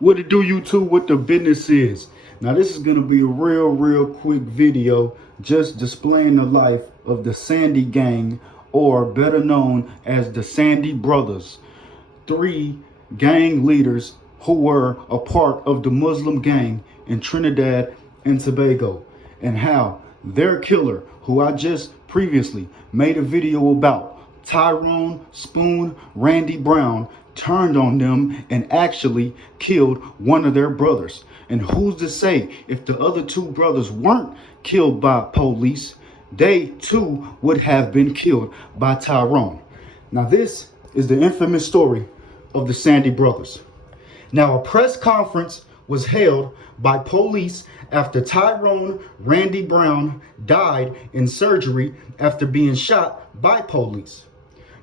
What it do, YouTube? What the business is? Now this is gonna be a real quick video just displaying the life of the Sandy gang, or better known as the Sandy brothers, three gang leaders who were a part of the Muslim gang in Trinidad and Tobago, and how their killer, who I just previously made a video about, Tyrone, Spoon, Randy Brown, turned on them and actually killed one of their brothers. And who's to say if the other two brothers weren't killed by police, they too would have been killed by Tyrone. Now this is the infamous story of the Sandy brothers. Now a press conference was held by police after Tyrone Randy Brown died in surgery after being shot by police.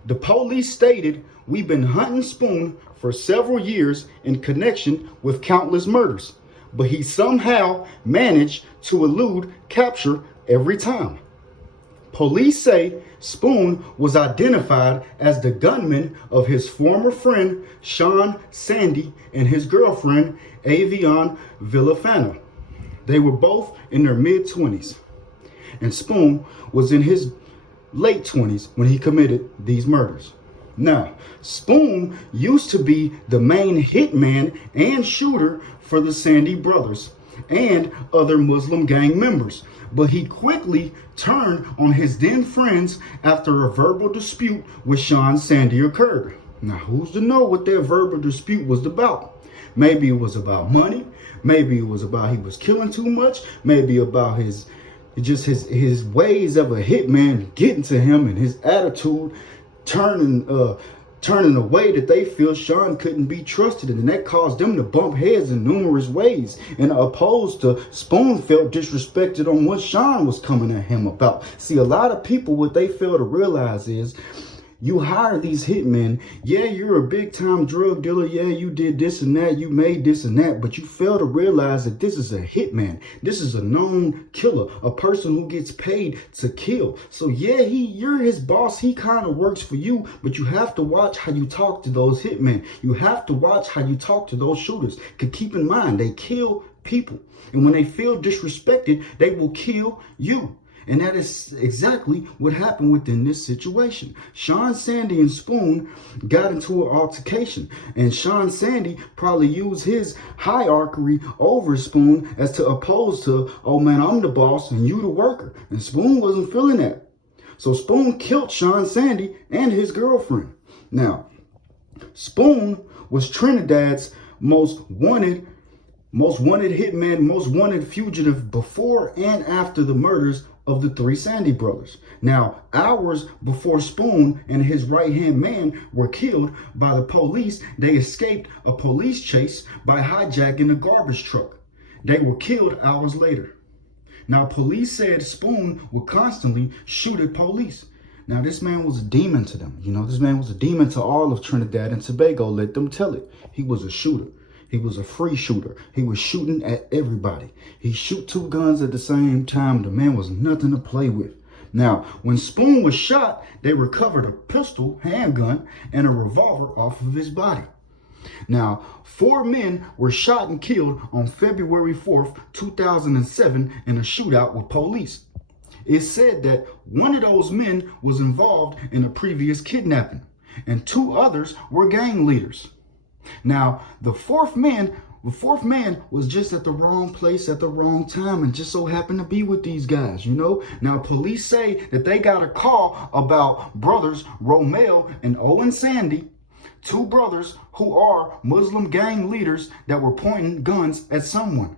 The police stated, "We've been hunting Spoon for several years in connection with countless murders, but he somehow managed to elude capture every time." Police say Spoon was identified as the gunman of his former friend Sean Sandy and his girlfriend Avion Villafana. They were both in their mid-20s, and Spoon was in his late 20s when he committed these murders. Now, Spoon used to be the main hitman and shooter for the Sandy brothers and other Muslim gang members, but he quickly turned on his then friends after a verbal dispute with Sean Sandy occurred. Now, who's to know what that verbal dispute was about? Maybe it was about money. Maybe it was about he was killing too much. Maybe about his ways of a hitman getting to him, and his attitude turning a way that they feel Sean couldn't be trusted, and that caused them to bump heads in numerous ways, and opposed to Spoon felt disrespected on what Sean was coming at him about. See, a lot of people, what they fail to realize is, you hire these hitmen, yeah, you're a big time drug dealer, yeah, you did this and that, you made this and that, but you fail to realize that this is a hitman. This is a known killer, a person who gets paid to kill. So yeah, you're his boss, he kind of works for you, but you have to watch how you talk to those hitmen. You have to watch how you talk to those shooters. Because keep in mind, they kill people. And when they feel disrespected, they will kill you. And that is exactly what happened within this situation. Sean Sandy and Spoon got into an altercation, and Sean Sandy probably used his hierarchy over Spoon as to oppose to, oh man, I'm the boss and you the worker. And Spoon wasn't feeling that. So Spoon killed Sean Sandy and his girlfriend. Now, Spoon was Trinidad's most wanted hitman, most wanted fugitive before and after the murders of the three Sandy brothers. Now, hours before Spoon and his right-hand man were killed by the police, they escaped a police chase by hijacking a garbage truck. They were killed hours later. Now, police said Spoon would constantly shoot at police. Now, this man was a demon to them. This man was a demon to all of Trinidad and Tobago. Let them tell it. He was a shooter. He was a free shooter. He was shooting at everybody. He shoot two guns at the same time. The man was nothing to play with. Now, when Spoon was shot, they recovered a pistol, handgun, and a revolver off of his body. Now, 4 men were shot and killed on February 4th, 2007 in a shootout with police. It's said that one of those men was involved in a previous kidnapping, and 2 others were gang leaders. Now, the fourth man was just at the wrong place at the wrong time and just so happened to be with these guys, Now, police say that they got a call about brothers Romeo and Owen Sandy, 2 brothers who are Muslim gang leaders that were pointing guns at someone.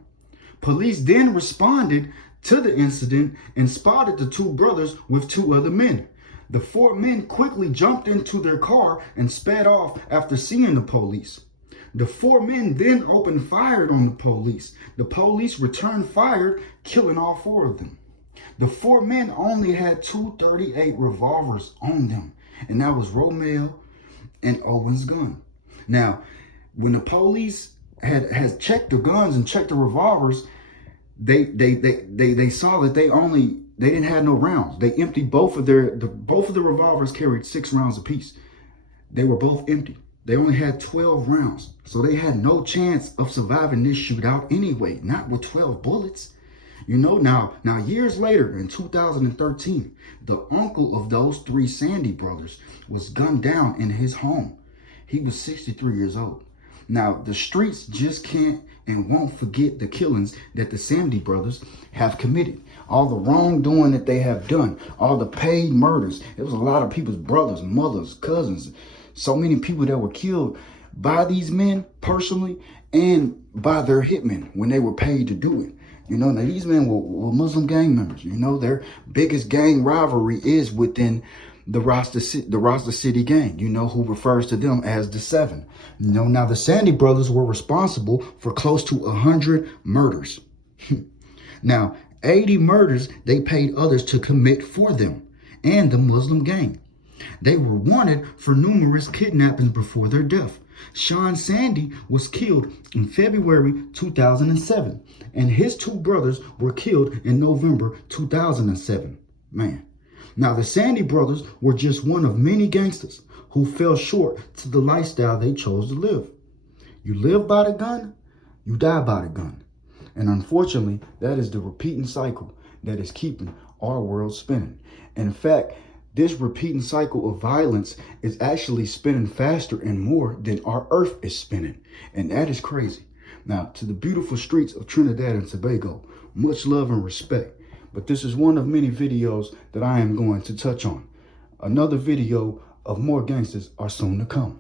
Police then responded to the incident and spotted the 2 brothers with 2 other men. The 4 men quickly jumped into their car and sped off after seeing the police. The 4 men then opened fire on the police. The police returned fire, killing all 4 of them. The 4 men only had 238 revolvers on them, and that was Romeo and Owen's gun. Now, when the police has checked the guns and checked the revolvers, they saw that they didn't have no rounds. They emptied both of the revolvers carried 6 rounds apiece. They were both empty. They only had 12 rounds, so they had no chance of surviving this shootout anyway, not with 12 bullets. Now years later in 2013, the uncle of those three Sandy brothers was gunned down in his home. He was 63 years old. Now, the streets just can't and won't forget the killings that the Sandy brothers have committed. All the wrongdoing that they have done, all the paid murders. It was a lot of people's brothers, mothers, cousins, so many people that were killed by these men personally and by their hitmen when they were paid to do it. Now these men were Muslim gang members. Their biggest gang rivalry is within the Rasta City gang, who refers to them as the Seven. Now the Sandy brothers were responsible for close to 100 murders. Now, 80 murders they paid others to commit for them and the Muslim gang. They were wanted for numerous kidnappings before their death. Sean Sandy was killed in February 2007, and his two brothers were killed in November 2007. Man. Now, the Sandy brothers were just one of many gangsters who fell short to the lifestyle they chose to live. You live by the gun, you die by the gun. And unfortunately, that is the repeating cycle that is keeping our world spinning. In fact, this repeating cycle of violence is actually spinning faster and more than our earth is spinning. And that is crazy. Now, to the beautiful streets of Trinidad and Tobago, much love and respect. But this is one of many videos that I am going to touch on. Another video of more gangsters are soon to come.